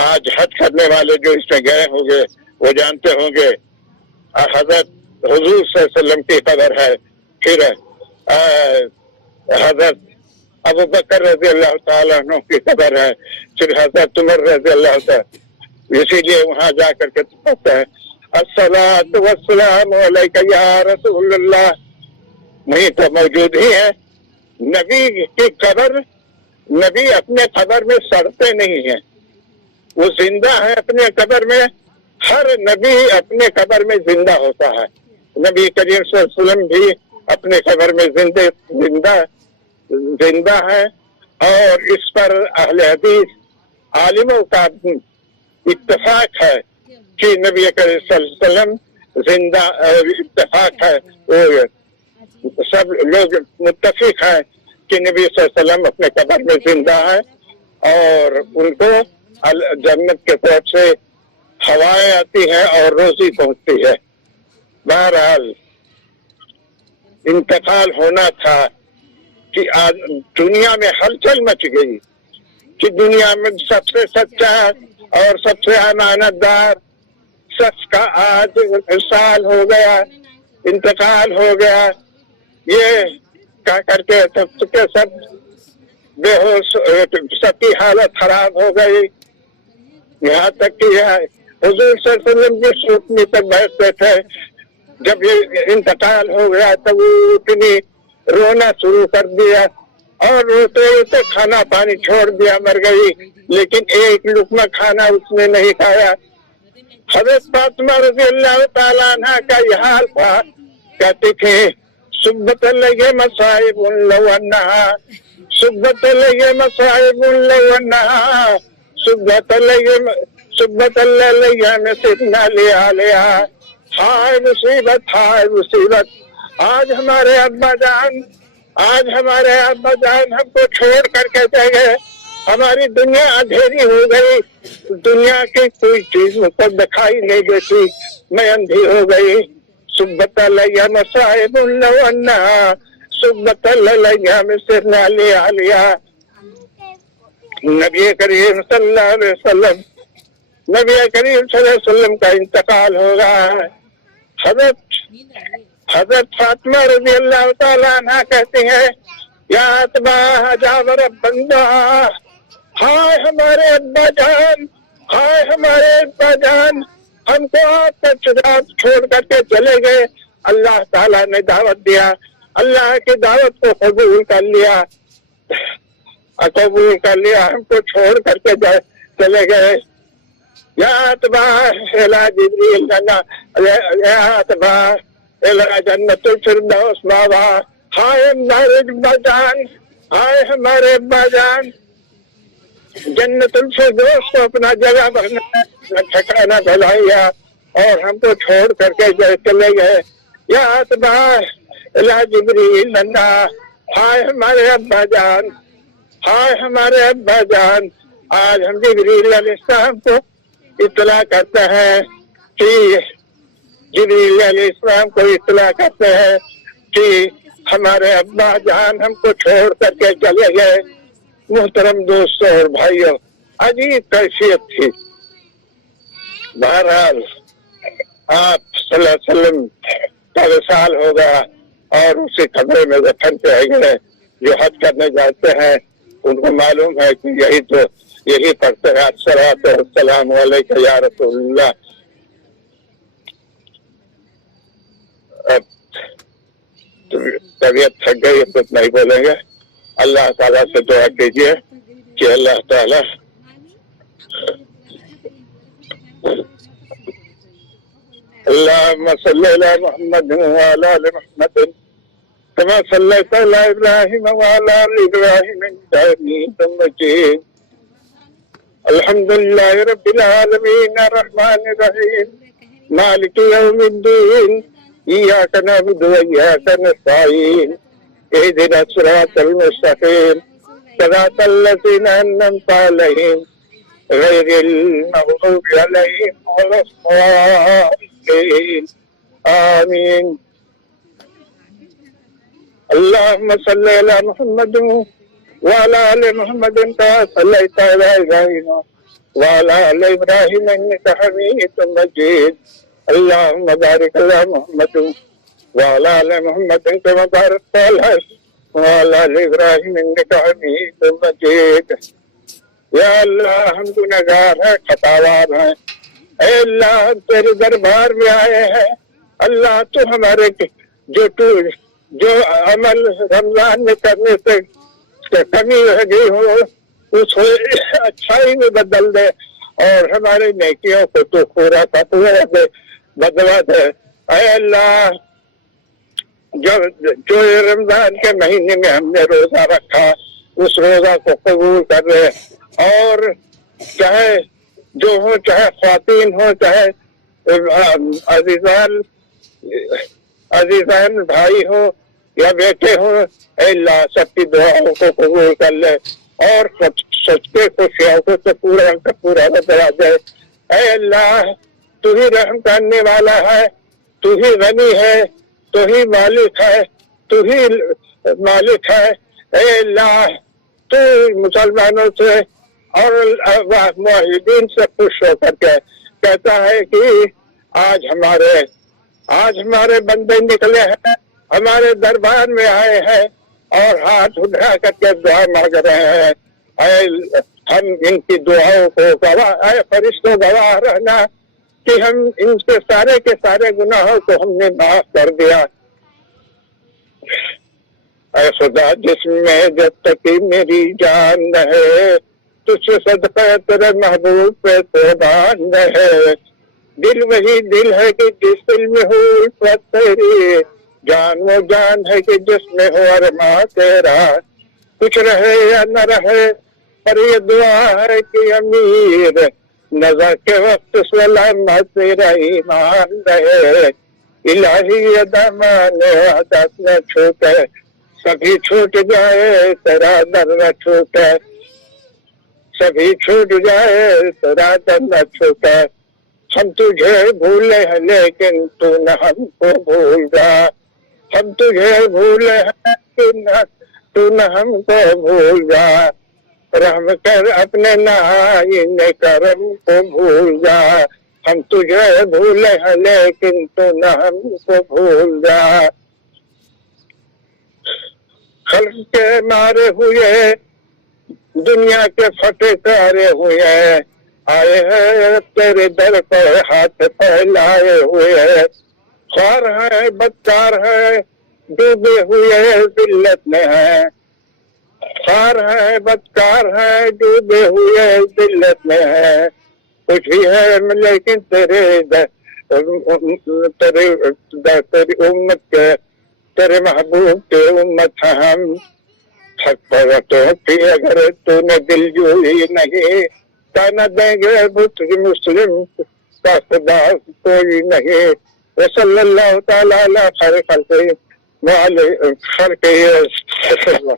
آج حج کرنے والے جو اس میں گئے ہوں گے وہ جانتے ہوں گے حضرت حضور صلی اللہ علیہ وسلم کی قبر ہے، پھر حضرت ابو بکر رضی اللہ تعالیٰ عنہ کی قبر ہے، پھر حضرت عمر رضی اللہ تعالیٰ، اسی لیے وہاں جا کر کے پڑھتا ہے الصلاۃ والسلام علیک یا رسول اللہ. نہیں تو موجود ہی ہے نبی کی قبر. نبی اپنے قبر میں سڑتے نہیں ہیں، وہ زندہ ہے اپنے قبر میں. ہر نبی اپنے قبر میں زندہ ہوتا ہے. نبی کریم صلی اللہ علیہ وسلم بھی اپنے قبر میں زندہ ہے. اور اس پر اہل حدیث عالموں کا اتفاق ہے کہ نبی کریم صلی اللہ علیہ وسلم زندہ، اتفاق ہے، وہ سب لوگ متفق ہیں کہ نبی صلی اللہ علیہ وسلم اپنے قبر میں زندہ ہے اور ان کو جنت کے طرف سے ہوائیں آتی ہیں اور روزی پہنچتی ہے. بہرحال انتقال ہونا تھا کہ دنیا میں ہلچل مچ گئی کہ دنیا میں سب سے سچا اور سب سے امانت دار شخص کا آج انتقال ہو گیا، انتقال ہو گیا. یہ کہہ کر کے سب بے ہوش، سب کی حالت خراب ہو گئی. یہاں تک کہ حضور صلی اللہ علیہ وسلم کی سوچنے تک بیٹھتے تھے. جب یہ انتقال ہو گیا تو وہ اتنی رونا شروع کر دیا اور روتے روتے کھانا پانی چھوڑ دیا، مر گئی. لیکن ایک لقمہ کھانا اس نے نہیں کھایا. حضرت فاطمہ رضی اللہ تعالیٰ عنہ کا یہ حال تھا. کہتی تھی سبت علیہ مصائب لو انہا، سبت علیہ مصائب لو انہا، سبت علیہ نصیبنا لیا. ہائے مصیبت، ہائے مصیبت. آج ہمارے ابا جان ہم کو چھوڑ کر کے چلے گئے. ہماری دنیا اندھیری ہو گئی، دنیا کی کوئی چیز مجھ کو دکھائی نہیں دیتی، میں اندھی ہو گئی. سبت علیہ مصائب لو انہا، سبت علیہ نصیبنا لیا. نبی کریم صلی اللہ علیہ وسلم، نبی کریم صلی اللہ علیہ وسلم کا انتقال ہو رہا ہے. حضرت فاطمہ رضی اللہ تعالیٰ عنہ کہتی ہیں یا اتباع جابر بندہ، ہائے ہمارے ابا جان، ہائے ہمارے ابا جان، ہم کو آپ کا چراغ چھوڑ کر کے چلے گئے. اللہ تعالیٰ نے دعوت دیا، اللہ کی دعوت کو قبول کر لیا، ہم کو چھوڑ کر کے چلے گئے. یا اتباع الی جبریل، یا اتباع الی جنت الفردوس ماوا. ہائے ہمارے ابا جان، ہائے ہمارے ابا جان، جنت الفردوس کو اپنا جگہ بنانا، ٹھکانا بنایا اور ہم کو چھوڑ کر کے چلے گئے. یا اتباع الی جبریل، ہائے ہمارے ابا جان، ہائے ہمارے ابا جان. آج ہم جبریل علیہ السلام کو اطلاع کرتے ہیں کہ جبریل علیہ السلام کو اطلاع کرتے ہیں کہ ہمارے ابا جان ہم کو چھوڑ کر کے چلے گئے. محترم دوستوں اور بھائیوں، عجیب کیفیت تھی. بہرحال آپ صلی اللہ علیہ وسلم کا وصال ہو گیا اور اسی قبر میں دفن کیے گئے. جو حج کرنے جاتے ہیں ان کو معلوم ہے کہ یہی پڑھتے ہیں الصلاۃ والسلام علیک یا رسول اللہ. طبیعت تھک گئی اب تک نہیں بولیں گے. اللہ تعالیٰ سے دعا کیجیے کہ اللہ تعالیٰ اللهم صل على محمد وعلى آل محمد كما صليت على إبراهيم وعلى آل إبراهيم إنك حميد مجيد. الحمد لله رب العالمين الرحمن الرحيم مالك يوم الدين إياك نعبد وإياك نستعين اهدنا الصراط المستقيم صراط الذين أنعمت عليهم غير المغضوب عليهم ولا الضالين آمين. اللهم صل على محمد وعلى آل محمد كما صليت على إبراهيم وعلى آل إبراهيم إنك حميد مجيد. اللهم بارك على محمد وعلى آل محمد كما باركت وعلى آل إبراهيم إنك حميد مجيد. یا اللہ ہم گنہگار ہیں، خطاوار ہیں، اے اللہ ہم تیرے دربار میں آئے ہیں. اللہ تو ہمارے جو عمل رمضان میں کرنے سے کمی رہ گئی ہو اس کو اچھائی میں بدل دے اور ہماری نیکیوں کو تو پورا کا پورا دے، بدلا دے. اے اللہ جو رمضان کے مہینے میں ہم نے روزہ رکھا اس روزہ کو قبول کر رہے، اور چاہے جو ہو، چاہے خواتین ہو، چاہے عزیزان بھائی ہو یا بیٹے ہو، اے اللہ سب کی دعاؤں کو قبول کر لے اور سچ کے خوشیوں کو تو پورا کا پورا بتلا دے. اے اللہ تو ہی رحم کرنے والا ہے، تو ہی غنی ہے، تو ہی مالک ہے، تو ہی مالک ہے. اے اللہ تو مسلمانوں سے اور معاہدین سے خوش ہو کر کے کہتا ہے کہ آج ہمارے بندے نکلے ہیں، ہمارے دربار میں آئے ہیں اور ہاتھ اٹھا کر کے دعا مانگ رہے ہیں. ہم ان کی دعاؤں کو اے فرشتوں گواہ رہنا کہ ہم ان کے سارے گناہوں کو ہم نے معاف کر دیا. اے خدا جس میں جب تک میری جان رہے تجھ سے صدقہ تیرے محبوب پہ قربان رہے. دل وہی دل ہے کہ جس دل میں ہو الفت تیری، جان وہ جان ہے کہ جس میں ہو ارماں تیرا. کچھ رہے یا نہ رہے پر یہ دعا ہے کہ امیر نظر کے وقت سلامت تیرا ایمان رہے. الہی ادامان عادت نہ چھوٹے، سبھی چھوٹ جائے تیرا در نہ چھوٹے، سبھی چھوٹ جائے تیرا در نہ چھوٹے. ہم تجھے بھولے ہیں لیکن تو نہ ہم کو بھول جا، ہم تجھے بھولے ہیں لیکن تو نہ ہم کو بھول جا. رحم کر اپنے نائن کرم کو بھول جا، ہم تجھے بھولے ہیں لیکن تو نہ ہم کو بھول جا. خلق کے مارے ہوئے دنیا کے فتح کارے ہوئے آئے ہیں تیرے در پر ہاتھ پھیلائے ہوئے. خوار ہے بدکار ہے ڈوبے ہوئے ذلت میں ہے، خوار ہے بدکار ہے ڈوبے ہوئے ذلت میں ہے. کچھ بھی ہے لیکن تیری امت کے، تیرے محبوب کے امت ہم. حق پر تو اگر تو نے دل جوئی نہیں نہ دیں گے بت مسلم کا خدا کوئی نہیں. وصلی اللہ تعالی علی خیر خلقہ وعلی خلقہ.